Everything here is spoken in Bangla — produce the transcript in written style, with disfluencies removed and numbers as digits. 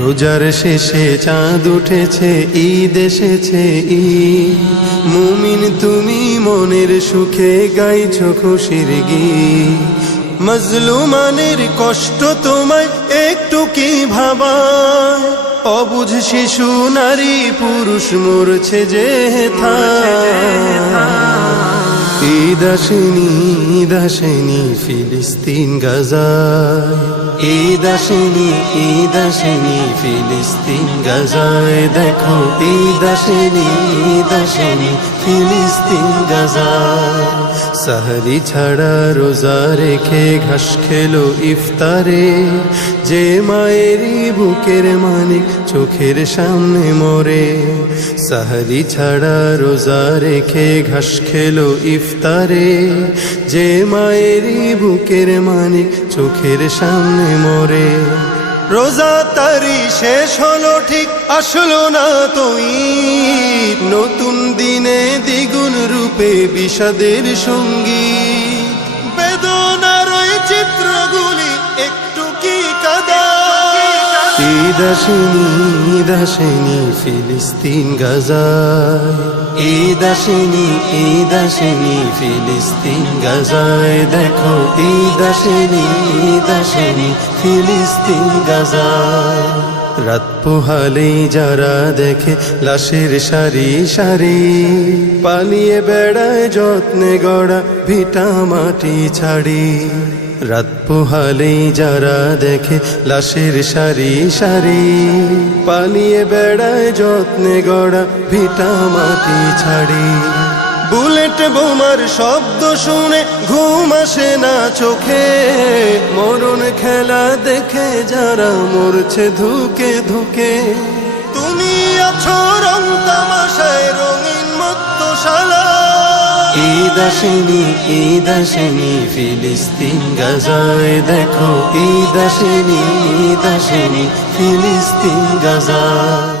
রোজার শেষে চাঁদ উঠেছে, ঈদ এসেছে ঈদ। মুমিন তুমি মনের সুখে গাইছো খুশির গীত। মজলুমানের কষ্ট তোমায় একটু কি ভাবায়? অবুঝ শিশু নারী পুরুষ মরছে যে ঈদ আসেনি, ঈদ আসেনি ফিলিস্তিন গাজায়। ঈদ আসেনি, ঈদ আসেনি ফিলিস্তিন গাজায়। দেখো ঈদ আসেনি, ঈদ আসেনি ফিলিস্তিন গাজায়। সাহরি ছাড়া রোজা রেখে ঘাস খেলো ইফতারে, যে মায়েরই বুকের মানিক চোখের সামনে মরে। সাহরি ছাড়া রোজা রেখে ঘাস খেলো ইফতারে, যে মায়েরই বুকের মানিক চোখের সামনে মরে। রোজা তারি শেষ হলো ঠিক, আসলো না তো ঈদ। নতুন দিনে দ্বিগুণ রূপে বিষাদের সঙ্গী। বেদনার ওই চিত্রগুলি একটু কি কাঁদা? ঈদ আসেনি, ঈদ আসেনি ফিলিস্তিন গাজায়। ঈদ আসেনি, ঈদ আসেনি ফিলিস্তিন গাজায়। দেখো ঈদ আসেনি, ঈদ আসেনি ফিলিস্তিন গাজায়। রাত পোহালেই যারা দেখে লাশের সারি সারি, পালিয়ে বেড়ায় যত্নে গড়া ভিটা মাটি ছাড়ি। রাত পোহালেই যারা দেখে লাশের সারি সারি, পালিয়ে বেড়ায় যত্নে গড়া ভিটা মাটি ছাড়ি। বুলেট বোমার শব্দ শুনে ঘুম আসে না চোখে, মরণ খেলা দেখে যারা মরছে ধুকে ধুকে। তুমি আছো রং তামাশায় রঙিন মত্তশালা। ঈদ আসেনি, ঈদ আসেনি ফিলিস্তিন গাজায়। দেখো ঈদ আসেনি, ঈদ আসেনি ফিলিস্তিন গাজায়।